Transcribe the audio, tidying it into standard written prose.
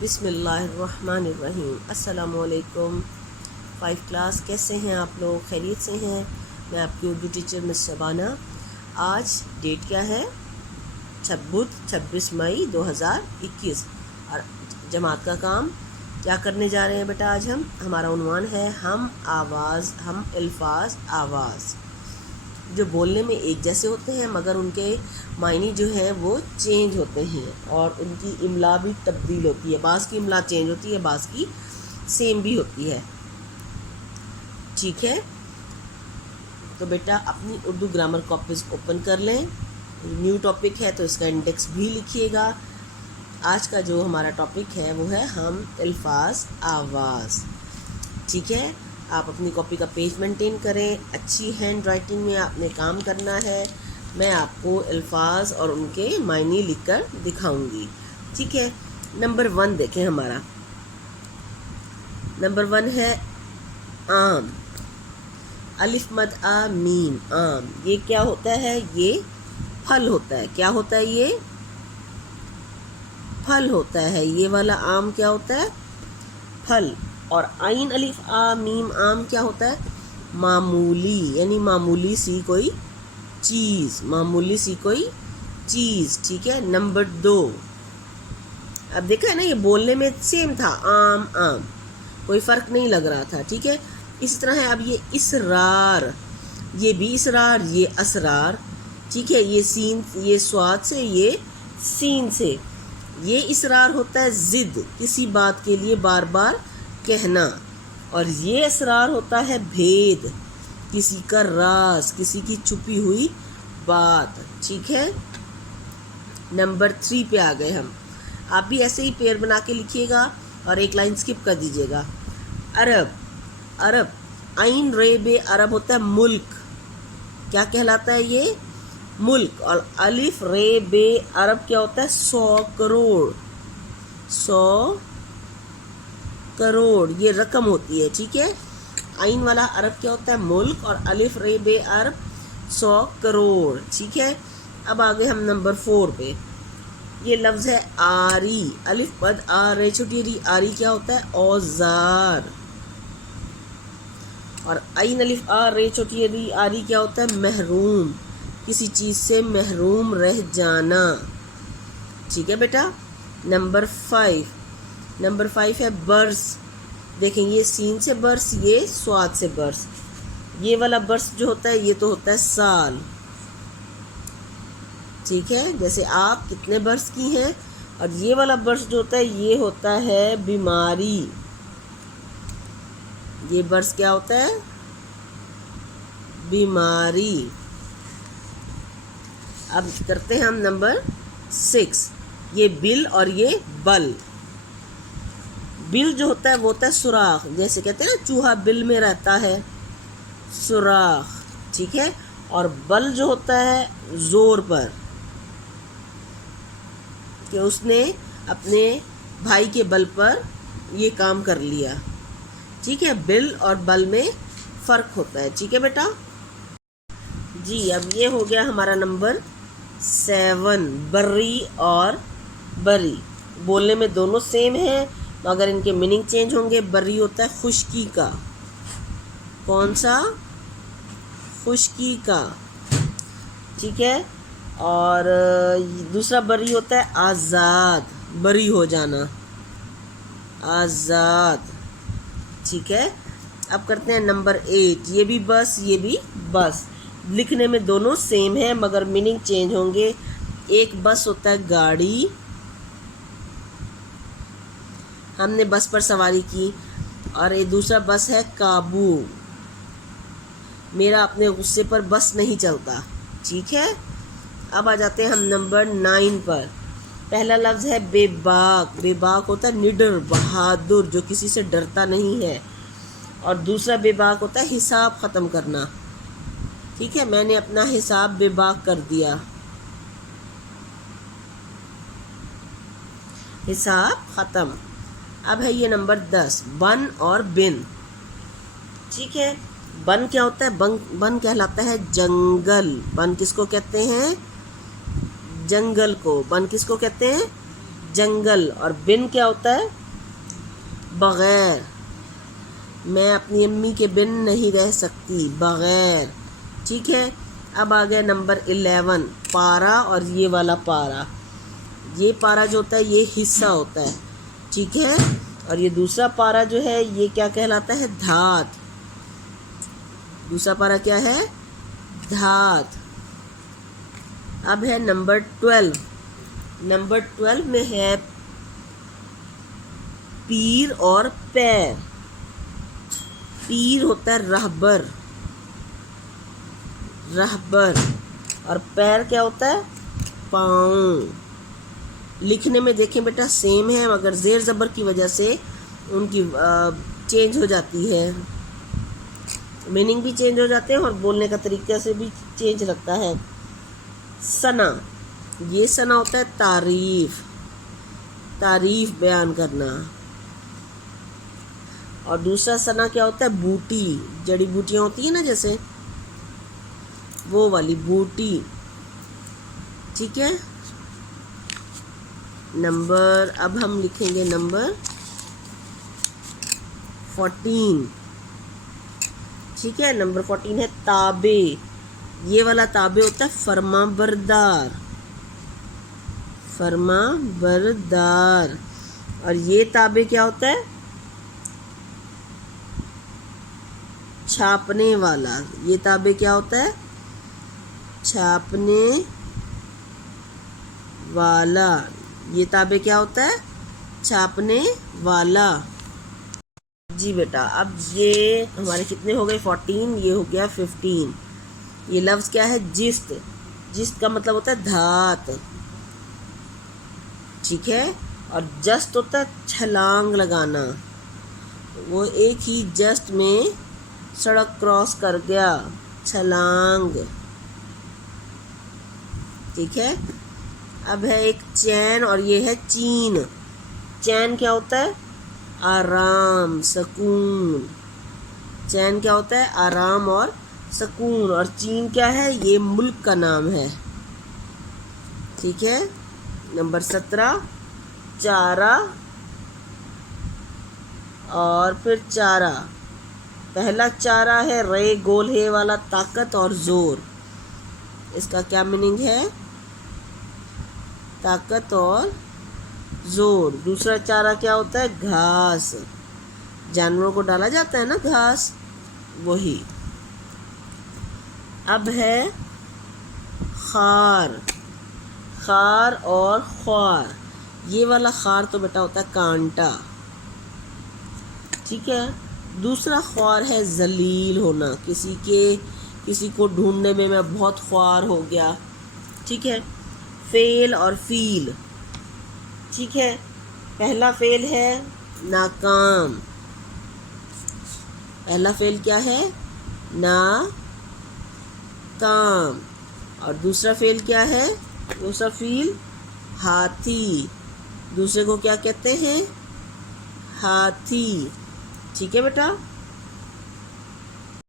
بسم اللہ الرحمن الرحیم۔ السلام علیکم 5 کلاس، کیسے ہیں آپ لوگ؟ خیریت سے ہیں؟ میں آپ کی اردو ٹیچر مس شبانہ۔ آج ڈیٹ کیا ہے؟ 26 مئی 2021 اور جماعت کا کام کیا کرنے جا رہے ہیں بیٹا؟ آج ہمارا عنوان ہے ہم الفاظ آواز جو بولنے میں ایک جیسے ہوتے ہیں مگر ان کے معنی جو ہیں وہ چینج ہوتے ہیں اور ان کی املا بھی تبدیل ہوتی ہے۔ بعض کی املا چینج ہوتی ہے، بعض کی سیم بھی ہوتی ہے۔ ٹھیک ہے، تو بیٹا اپنی اردو گرامر کاپیز اوپن کر لیں۔ نیو ٹاپک ہے تو اس کا انڈیکس بھی لکھیے گا۔ آج کا جو ہمارا ٹاپک ہے وہ ہے ہم الفاظ آواز۔ ٹھیک ہے، آپ اپنی کاپی کا پیج مینٹین کریں۔ اچھی ہینڈ رائٹنگ میں آپ نے کام کرنا ہے۔ میں آپ کو الفاظ اور ان کے معنی لکھ کر دکھاؤں گی۔ ٹھیک ہے، نمبر 1 دیکھیں ہمارا۔ نمبر 1 ہے آم۔ الف مد آ میم آم۔ یہ کیا ہوتا ہے؟ یہ پھل ہوتا ہے۔ کیا ہوتا ہے؟ یہ پھل ہوتا ہے۔ یہ والا آم کیا ہوتا ہے؟ پھل۔ اور عین الف آ میم آم کیا ہوتا ہے؟ معمولی، یعنی معمولی سی کوئی چیز، معمولی سی کوئی چیز۔ ٹھیک ہے، نمبر 2۔ اب دیکھا ہے نا، یہ بولنے میں سیم تھا، آم آم، کوئی فرق نہیں لگ رہا تھا۔ ٹھیک ہے، اسی طرح ہے اب یہ اسرار۔ یہ بھی اسرار، یہ اسرار۔ ٹھیک ہے، یہ سین، یہ سواد سے، یہ سین سے۔ یہ اسرار ہوتا ہے ضد، کسی بات کے لیے بار بار کہنا، اور یہ اسرار ہوتا ہے بھید، کسی کا راز، کسی کی چھپی ہوئی بات۔ ٹھیک ہے، نمبر 3 پہ آ گئے ہم۔ آپ بھی ایسے ہی پیر بنا کے لکھیے گا اور ایک لائن سکپ کر دیجیے گا۔ عرب، عرب، عین رے بے عرب ہوتا ہے ملک۔ کیا کہلاتا ہے یہ؟ ملک۔ اور الف رے بے عرب کیا ہوتا ہے؟ 100 کروڑ، 100 کروڑ، یہ رقم ہوتی ہے۔ ٹھیک ہے، عین والا عرب کیا ہوتا ہے؟ ملک، اور الف رے بے عرب 100 کروڑ۔ ٹھیک ہے، اب آگے ہم نمبر 4 پہ۔ یہ لفظ ہے آری۔ الف مد آ رے چھوٹی ری، آری کیا ہوتا ہے؟ اوزار۔ اور عین الف آ رے چھوٹی ری، آری کیا ہوتا ہے؟ محروم، کسی چیز سے محروم رہ جانا۔ ٹھیک ہے بیٹا، نمبر 5۔ نمبر 5 ہے برس۔ دیکھیں، یہ سین سے برس، یہ سواد سے برس۔ یہ والا برس جو ہوتا ہے یہ تو ہوتا ہے سال۔ ٹھیک ہے، جیسے آپ کتنے برس کی ہیں، اور یہ والا برس جو ہوتا ہے یہ ہوتا ہے بیماری۔ یہ برس کیا ہوتا ہے؟ بیماری۔ اب کرتے ہیں ہم نمبر 6۔ یہ بل اور یہ بل۔ بل جو ہوتا ہے وہ ہوتا ہے سوراخ، جیسے کہتے ہیں نا چوہا بل میں رہتا ہے، سوراخ۔ ٹھیک ہے، اور بل جو ہوتا ہے زور پر، کہ اس نے اپنے بھائی کے بل پر یہ کام کر لیا۔ ٹھیک ہے، بل اور بل میں فرق ہوتا ہے۔ ٹھیک ہے بیٹا جی، اب یہ ہو گیا ہمارا نمبر 7۔ بری اور بری، بولنے میں دونوں سیم ہیں مگر ان کے میننگ چینج ہوں گے۔ بری ہوتا ہے خشکی کا۔ کون سا؟ خشکی کا۔ ٹھیک ہے، اور دوسرا بری ہوتا ہے آزاد، بری ہو جانا، آزاد۔ ٹھیک ہے، اب کرتے ہیں نمبر 8۔ یہ بھی بس، یہ بھی بس، لکھنے میں دونوں سیم ہیں مگر میننگ چینج ہوں گے۔ ایک بس ہوتا ہے گاڑی، ہم نے بس پر سواری کی، اور ایک دوسرا بس ہے قابو، میرا اپنے غصے پر بس نہیں چلتا۔ ٹھیک ہے، اب آ جاتے ہیں ہم نمبر 9 پر۔ پہلا لفظ ہے بے باک۔ بے باک ہوتا ہے نڈر، بہادر، جو کسی سے ڈرتا نہیں ہے، اور دوسرا بے باک ہوتا ہے حساب ختم کرنا۔ ٹھیک ہے، میں نے اپنا حساب بے باک کر دیا، حساب ختم۔ اب ہے یہ نمبر 10، بن اور بن۔ ٹھیک ہے، بن کیا ہوتا ہے؟ بن کہلاتا ہے جنگل۔ بن کس کو کہتے ہیں؟ جنگل کو۔ بن کس کو کہتے ہیں؟ جنگل. اور بن کیا ہوتا ہے؟ بغیر. میں اپنی امی کے بن نہیں رہ سکتی، بغیر. ٹھیک ہے. اب آ گیا نمبر 11، پارا. اور یہ والا پارا، یہ پارا جو ہوتا ہے یہ حصہ ہوتا ہے. ٹھیک ہے. اور یہ دوسرا پارا جو ہے یہ کیا کہلاتا ہے؟ دھات. دوسرا پارا کیا ہے؟ دھات. اب ہے نمبر 12. نمبر 12 میں ہے پیر اور پیر. پیر ہوتا ہے رہبر، رہبر. اور پیر کیا ہوتا ہے؟ پاؤں. لکھنے میں دیکھیں بیٹا سیم ہے، مگر زیر زبر کی وجہ سے ان کی چینج ہو جاتی ہے، میننگ بھی چینج ہو جاتے ہیں اور بولنے کا طریقہ سے بھی چینج رکھتا ہے. ثنا، یہ ثنا ہوتا ہے تعریف، تعریف بیان کرنا. اور دوسرا ثنا کیا ہوتا ہے؟ بوٹی. جڑی بوٹیاں ہوتی ہیں نا جیسے، وہ والی بوٹی. ٹھیک ہے. نمبر، اب ہم لکھیں گے نمبر 14. ٹھیک ہے. نمبر 14 ہے تابع. یہ والا تابع ہوتا ہے فرما بردار، فرما بردار. اور یہ تابع کیا ہوتا ہے؟ چھاپنے والا. یہ تابع کیا ہوتا ہے؟ چھاپنے والا. یہ تابع کیا ہوتا ہے؟ چھاپنے والا. جی بیٹا، اب یہ ہمارے کتنے ہو گئے؟ 14. یہ ہو گیا 15. یہ لفظ کیا ہے؟ جست. جست کا مطلب ہوتا ہے دھات. ٹھیک ہے. اور جست ہوتا ہے چھلانگ لگانا. وہ ایک ہی جست میں سڑک کراس کر گیا، چھلانگ. ٹھیک ہے. اب ہے ایک چین اور یہ ہے چین. چین کیا ہوتا ہے؟ آرام، سکون. چین کیا ہوتا ہے؟ آرام اور سکون. اور چین کیا ہے؟ یہ ملک کا نام ہے. ٹھیک ہے. نمبر 17، چارہ اور پھر چارہ. پہلا چارہ ہے رے گول ہے والا، طاقت اور زور. اس کا کیا میننگ ہے؟ طاقت اور زور. دوسرا چارہ کیا ہوتا ہے؟ گھاس. جانوروں کو ڈالا جاتا ہے نا گھاس، وہی. اب ہے خار. خار اور خوار. یہ والا خار تو بیٹا ہوتا ہے کانٹا. ٹھیک ہے. دوسرا خوار ہے ذلیل ہونا، کسی کو ڈھونڈنے میں میں بہت خوار ہو گیا. ٹھیک ہے. فعل اور فیل. ٹھیک ہے. پہلا فعل ہے ناکام. پہلا فعل کیا ہے؟ ناکام. اور دوسرا فعل کیا ہے؟ دوسرا فعل ہاتھی. دوسرے کو کیا کہتے ہیں؟ ہاتھی. ٹھیک ہے بیٹا.